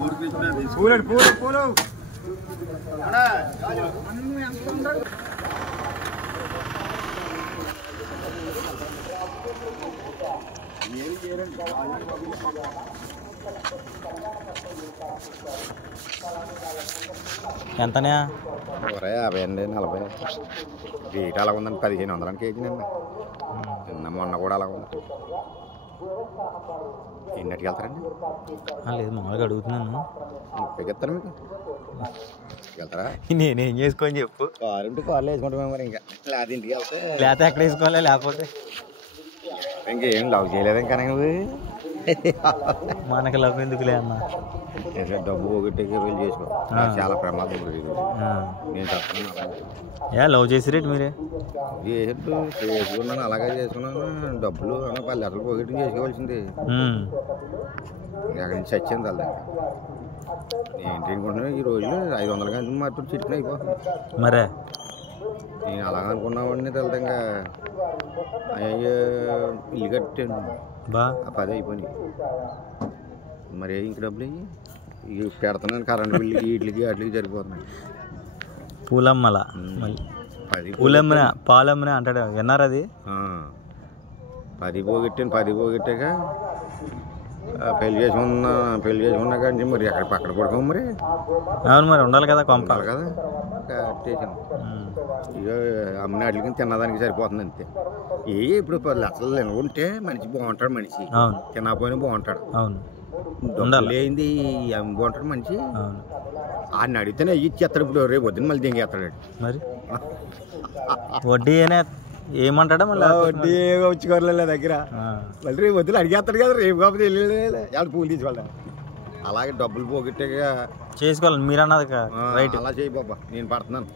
పూలు పూలు పూలు ఎంతనే 50 అండి 40 రేట్ అలా ఉందండి 1500 కేజీ అండి నిన్న మొన్న కూడా అలా ఉంది ఎన్నటికి వెళ్తారండి లేదు మామూలుగా అడుగుతున్నాను 30కి ఇస్తాను మీకు వెళ్తారా నేనేం చేసుకోని చెప్పు కారు ఉంటే కార్లో వేసుకుంటాం మరి ఇంకా లేకపోతే ఇంటికి వెళ్తే లేకపోతే ఎక్కడ వేసుకోవాలి లేకపోతే ఇంకేం లవ్ చేయలేదు ఇంకా నువ్వు మనకి లవ్ ఎందుకులే అన్న డబ్బు ఒకటి వీళ్ళు చేసుకో చాలా ప్రమాదం నేను చెప్తున్నాను లవ్ చేసిరేంటి మీరే చేసుకున్నాను అలాగే చేసుకున్నాను డబ్బులు అన్న 10 లక్షలు పోగొట్టి చేసుకోవాల్సింది అక్కడి నుంచి చచ్చింది అలా ఏంటి అనుకుంటున్నా ఈ రోజులు 500 గంటలు మాత్రం చిట్టిన అయిపోతుంది మరే నేను అలాగ అనుకున్నామండి తెలదు ఇంకా అయ్యో ఇల్లు కట్టాను బా 10 అయిపోయినాయి మరి ఇంక డబ్బులు ఇవి పెడుతున్నాను కరెంటు బిల్లుకి వీటికి వాటికి సరిపోతున్నాయి పూలమ్మల మళ్ళీ పూలమ్మన పాలమ్మన అంటాడు విన్నారు అది 10 పోగొట్టాను 10 పోగొట్టాక పెళ్లి చేసుకున్నా కానీ మరి ఎక్కడ పక్కన పడుకోం మరి అవును మరి ఉండాలి కదా కొంపాలి కదా కట్టేసాను ఇక అమ్మిన వాటికి తిన్నదానికి సరిపోతుంది అంతే ఇప్పుడు 10 లక్షలు ఉంటే మనిషి బాగుంటాడు మనిషి తినకపోయినా బాగుంటాడు అవును లేనిది బాగుంటాడు మనిషి ఆయన అడిగితేనే ఇచ్చేస్తాడు ఇప్పుడు రేపు వద్దని మళ్ళీ దింగేస్తాడు మరి వడ్డీ ఏమంటాడా మళ్ళీ వడ్డీ వచ్చుకోరలే దగ్గర మళ్ళీ రేపు వద్దులు అడిగేస్తాడు కదా రేపు కాకపోతే వెళ్ళి పూలు తీసుకోవాలి అలాగే డబ్బులు పోగొట్టాక చేసుకోవాలి మీరు అన్నది రైట్ అలా చేయి బాబా నేను పడుతున్నాను